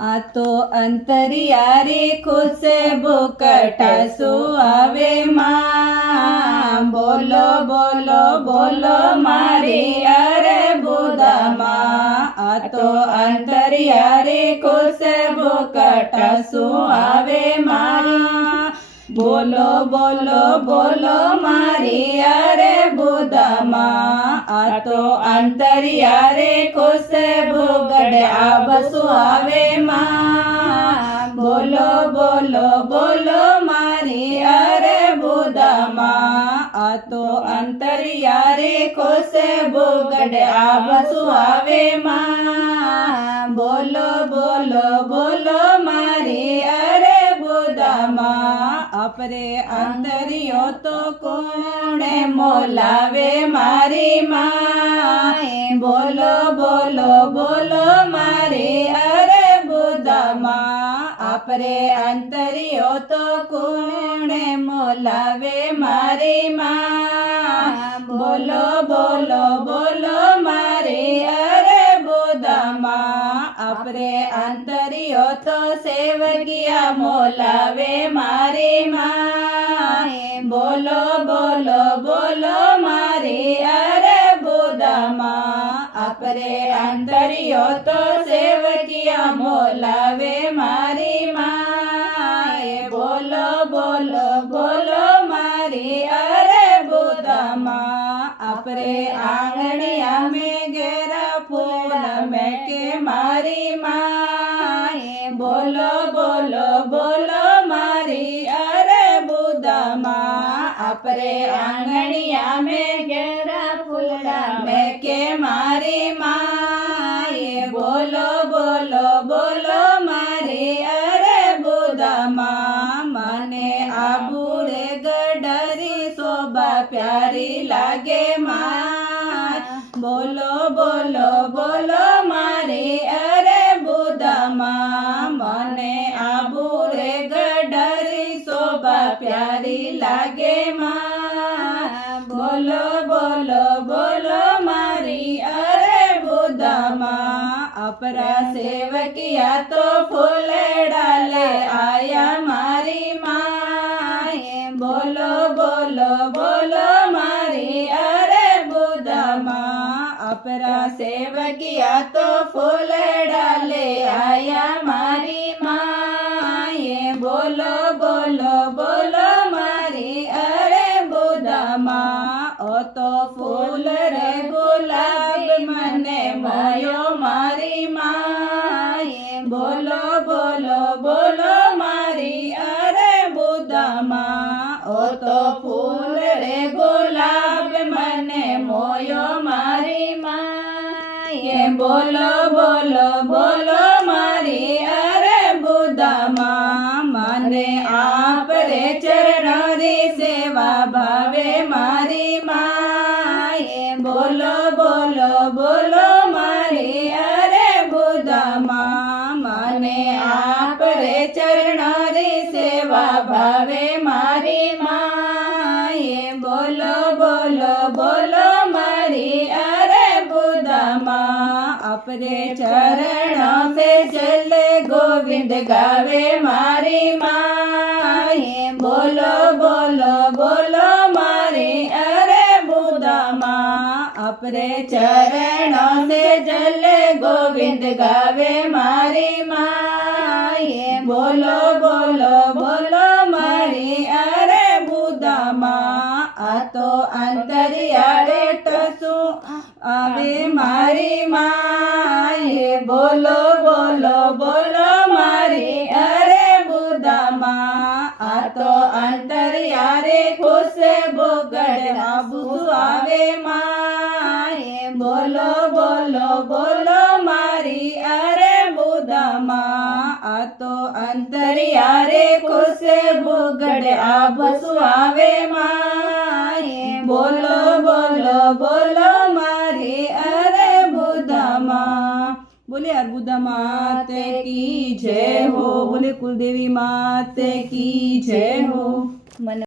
આ તો અંતરિયારે ખુશબુ કટાસુ આવે માં, બોલો બોલો બોલો મારી અરબુદામાં. આ તો અંતરિયારે ખુશબુ કટાસુ આવે માં, બોલો બોલો બોલો મારી અરબુદામાં. આ તો અંતરિયારે ખુશબુ ગળે આબસુ આવે માં, બોલો બોલો બોલો મારી અરબુદામાં. આ તો અંતરિયારે ખુશબુ ગળે આબસુ આવે માં, બોલો બોલો બોલો મારી અરબુદામાં. આપરે અંતરિયો તો કોણે મોલાવે મારી માં, બોલો બોલો બોલો મારી અરબુદામાં. આપરે અંતરિયો તો કોણે મોલાવે મારી માં, બોલો બોલો બોલો મારી અરબુદામાં. આપરે અંતરિયો તો સેવકિયા મોલાવે મારી માં, બોલો બોલો બોલો મારી અરબુદામાં. આપરે અંતરિયો તો સેવકિયા મોલાવે મારી માં, બોલો બોલો બોલો મારી અરબુદામાં. આપરે આંગણિયા में घेरा फूल में के मारी माँ, बोलो बोलो बोलो मारी अरबुदाમાં. આપરે આંગણિયા में घेरा फूल में के मारी माँ, બોલો બોલો બોલો મારી અરબુદામાં. મને આબુરે ગડરી શોભા પ્યારી લાગે માં, બોલો બોલો બોલો મારી અરબુદામાં. મને આબુરે ગડરી શોભા પ્યારી લાગે માં, બોલો બોલો બોલો મારી અરબુદામાં. अपरा सेवकिया तो फूलड़ा ले आया मारी माँ, बोलो बोलो बोलो मारी अरबुदाમાં. अपरा सेवकिया तो फूलड़ा ले आया मारी माँ, बोलो बोलो बोलो मारी अरबुदाમાં. ओ तो फूल रे गुलाब मने मोयो मारी माँ, बोलो बोलो बोलो मारी अरबुदाમાં. ओ तो फूल रे गुलाब मने मोयो मारी माँ, बोलो बोलो बोलो मारी अरबुदाમાં. મને આપરે ચરણોની સેવા ભાવે મારી માં, બોલો બોલો બોલો મારી અરબુદામાં. મને આપરે ચરણોની સેવા ભાવે મારી માં, બોલો બોલો બોલો મારી અરબુદામાં. अपरे चरणों से जल गोविंद गावे मारी माँ, बोलो बोलो बोलो मारी अरबुदाમાં. अपरे चरणों से जल गोविंद गावे मारी माँ, बोलो बोलो बोलो मारी अरबुदाમાં. आ तो अंतरियारे टसू आवे मारी माँ, बोलो बोलो बोलो मारी अरबुदाમાં. आ तो अंतरियारे खुशबू गढ़ आबू आवे माँ, बोलो बोलो बोलो मारी अरबुदाમાં. आ तो अंतरियारे खुशबू गढ़ आबू आवे माँ, बोलो बोलो बोलो मारी अरबुदाમાં. बोले अरबुदा माते की जय हो, बोले कुलदेवी माते की जय हो.